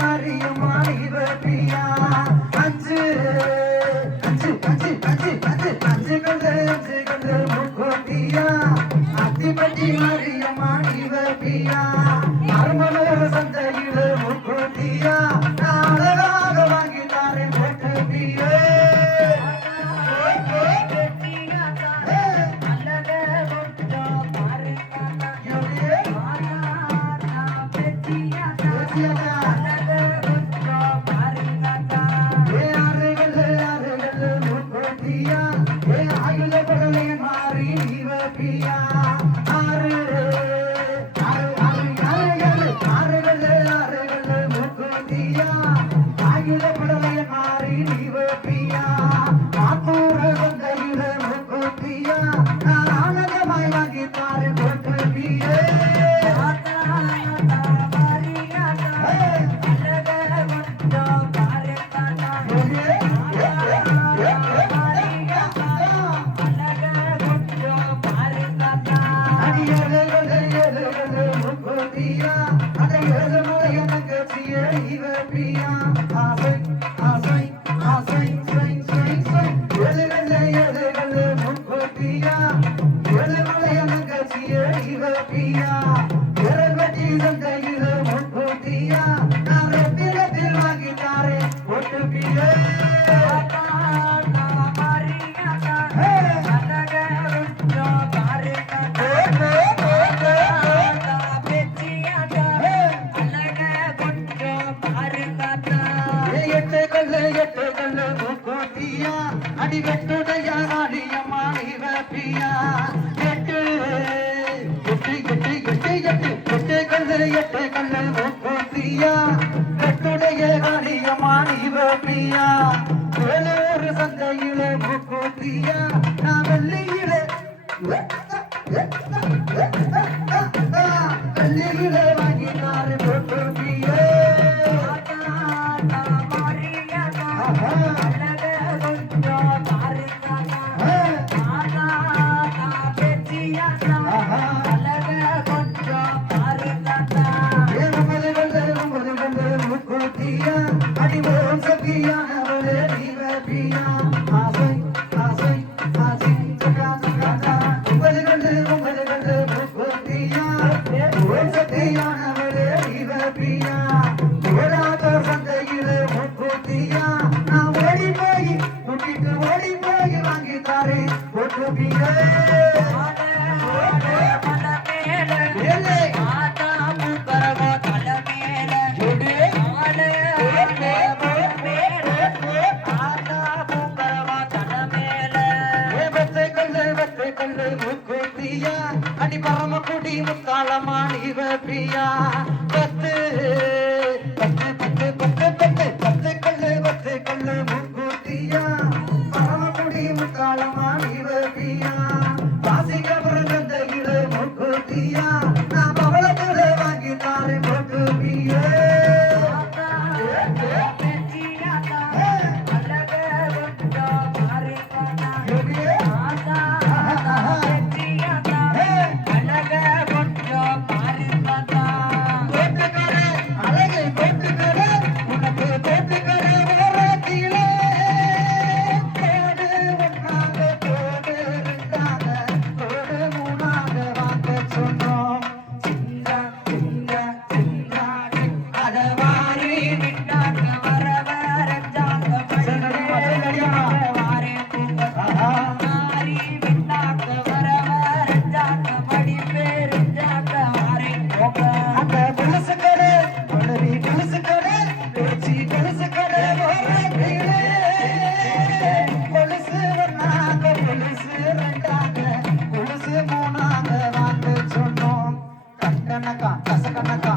மாரியம்மா இவ பிரியா அஞ்சு அஞ்சு அஞ்சு அஞ்சு அஞ்சு அஞ்சு கண்டு முக்கோட்டியா அத்திப்பட்டி மாரியம்மா இவ பிரியா அருமலூர் சந்தையில முக்கோட்டியா அழகாக வாங்கினாரே போட்டு பிரியே அடி வெட்டுடையா ஆடியம்மா இவ பிரியா எட்டு எட்டு எட்டு எட்டு எட்டு எட்டு கல்லு முக்கூத்தியா வெட்டுடைய ஆடியம்மா இவ பிரியா வேலூர் சந்தையில முக்கூத்தியா நான் வெள்ளியில வெள்ளியில வாங்கினாரு போட்டு பிரியே அடி பரமக்குடி முத்தாளமா இவ பிரியா பத்து பத்து பத்து பத்து பத்து பத்து கல்லு முக்கூத்தியா பரமக்குடி முத்தாளமா இவ பிரியா வாசிக்கபுரம் சந்தையில முக்கூத்தியா நான் பவளத்துல வாங்கினாரு போட்டு பிரியே கசகனக்கா